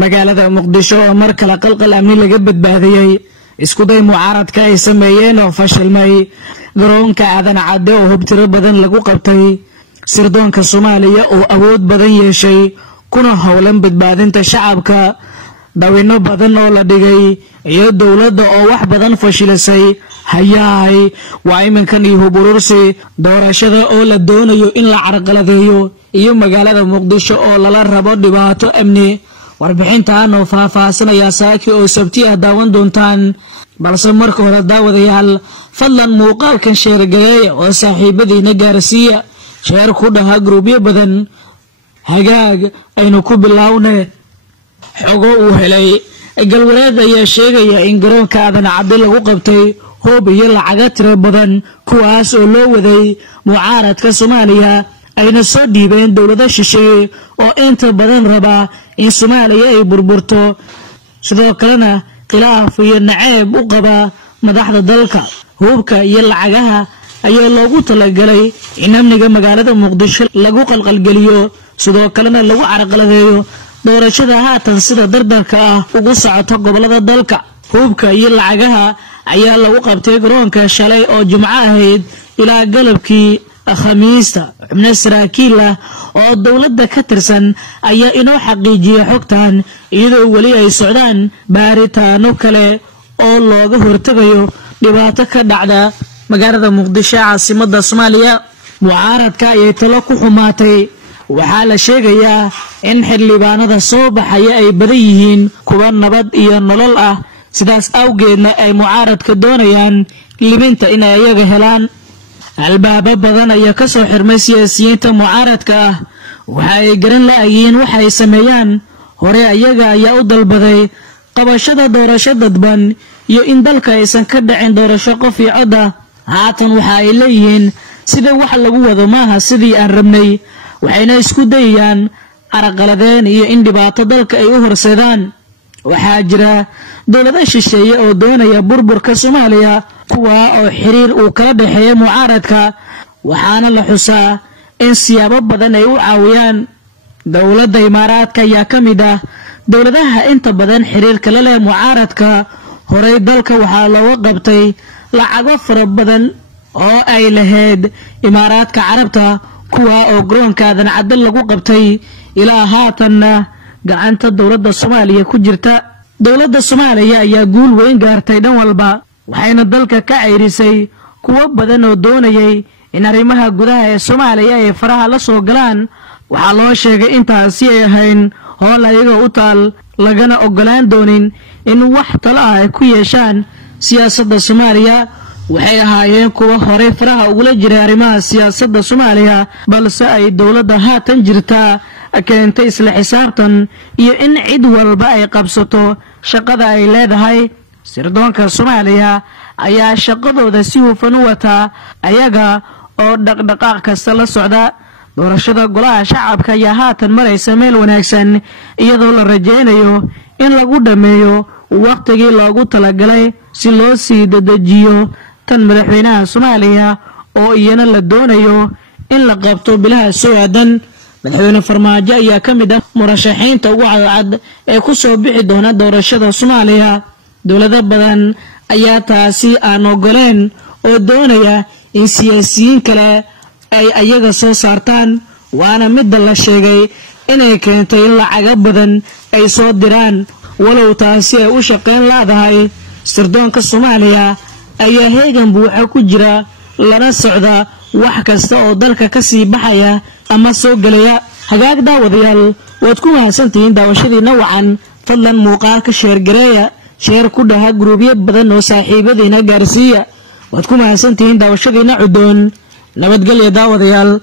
magaalada muqdisho oo mar kale qalqal amni laga badbaadiyay isku day mucaaradka ay sameeyeen oo fashilmay garoonka aadan cadde oo hubtiro badan lagu qabtay sirdoonka Soomaaliya oo awood badan yeeshay kuna howlan badbaadinta shacabka dawino badan oo la dhigay iyo dawladda oo wax badan fashilisay hayaay waa iminkan iyo huburursi doorashada oo la doonayo in la carqaladeeyo iyo magaalada muqdisho oo lala rabo dhibaato amni warbixintan oo faahfaahinaya saaki oo sabti ah daawan doontaan balse marka hore daawadayaal fadlan muuqaalkan sheer galay oo saaxiibadiina gaarsiiya sheer ku dhaha gruubyo badan hagaag aynu ku bilaawne xogo uu helay galwareed ayaa sheegaya in garoonka aadan cadde lagu qabtay hoob iyo lacaga tiro badan kuwaas oo loo waday mucaaradka Soomaaliya ayna soo dhiibeen dawladda shisheeye oo inta badan raba in Soomaaliya ay burburto sidoo kalena khilaaf iyo naceeb u qaba madaxda dalka hubka iyo lacagaha ayaa loogu talagalay in amniga magaalada muqdisho lagu qalqalgeliyo sidoo kalena lagu carqaladeeyo doorashada haatan sida dardarka ah ugu socota gobolada dalka hubka iyo lacagaha ayaa lagu qabtay garoonka shalay oo Jimco ahayd ilaa galabkii khamiista xubno saraakiil ah oo dawladda ka tirsan ayaa inoo xaqiijiyay xogtan iyadoo wali ay socdaan baaritaano kale oo looga hortagayo dhibaato ka dhacda magaalada muqdisho caasimadda Soomaaliya mucaaradka ay talo ku xumaatay waxaa la sheegayaa in xildhibaanada soo baxaya ay badan yihiin kuwa nabad iyo nolol ah sidaas awgeedna ay mucaaradka doonayaan libinta in ay ayaga helaan albaaba badan ayaa ka soo xirmay siyaasiyiinta mucaaradka ah waxa ay garan la'yihiin waxa ay sameeyaan hore ayaga ayaa u dalbaday qabashada doorasho dadban iyo in dalka aysan ka dhicin doorasho qof iyo cod ah haatan waxa ay leeyihiin sida wax lagu wado maaha sidii aan rabnay waxayna isku dayayaan carqaladeen iyo in dhibaato dalka ay u horseedaan waxaa jira dawlado shisheeye oo doonaya burburka Soomaaliya kuwa oo xiriir uu kala dhaxeeyo mucaaradka waxaana la xusaa in siyaabo badan ay u caawiyaan dawladda Imaaraadka ayaa ka mid ah dawladaha inta badan xiriirka la leh mucaaradka horey dalka waxaa looga qabtay lacago fara badan oo ay lahayd Imaaraadka Carabta kuwa oo garoonka aadan cadde lagu qabtay ilaa haatanna gacanta dawladda Soomaaliya ku jirta dawladda Soomaaliya ayaa guul weyn gaartay dhan walba waxayna dalka ka ceyrisay kuwa badan oo doonayay in arrimaha gudaha ee Soomaaliya ay faraha la soo galaan waxaa loo sheegay intaasi ay ahayn hool ayaga u taal lagana ogolaan doonin in wax talo ah ay ku yeeshaan siyaasadda Soomaaliya waxay ahaayeen kuwa hore faraha ugula jiray arrimaha siyaasadda Soomaaliya balse ay dawladda haatan jirta keentay isla xisaabtan iyo in cid walba ay qabsato shaqada ay leedahay sirdoonka Soomaaliya ayaa shaqadooda si hufan u wata ayaga oo dhaqdhaqaaq kasta la socda doorashada golaha shacabka ayaa haatan maraysa meel wanaagsan iyadoo la rajeynayo in lagu dhameeyo waqtigii loogu talagalay si loo sii dedejiyo tan madaxweynaha Soomaaliya oo iyana la doonayo in la qabto bilaha soo aadan madaxweyne Farmaajo ayaa ka mid ah murashaxiinta ugu cadcad ee ku soo bixi doona doorashada Soomaaliya dawlado badan ayaa taasi aan ogoleen oo doonaya in siyaasiyiin kale ay ayaga soo saartaan waana mid la sheegay inay keentay in lacaga badan ay soo diraan walow taasi ay u shaqeyn laadahay sirdoonka Soomaaliya ayaa heegan buuxa ku jira lana socda wax kasta oo dalka ka sii baxaya ama soo galaya hagaag daawadayaal waad ku mahadsantihiin daawashadiina wacan fadlan muuqaalka sheer gareeya sheer ku dhaha gruubyo badan oo saaxiibadiina gaarsiiya waad ku mahadsantihiin daawashadiina cudoon nabadgelyo daawadayaal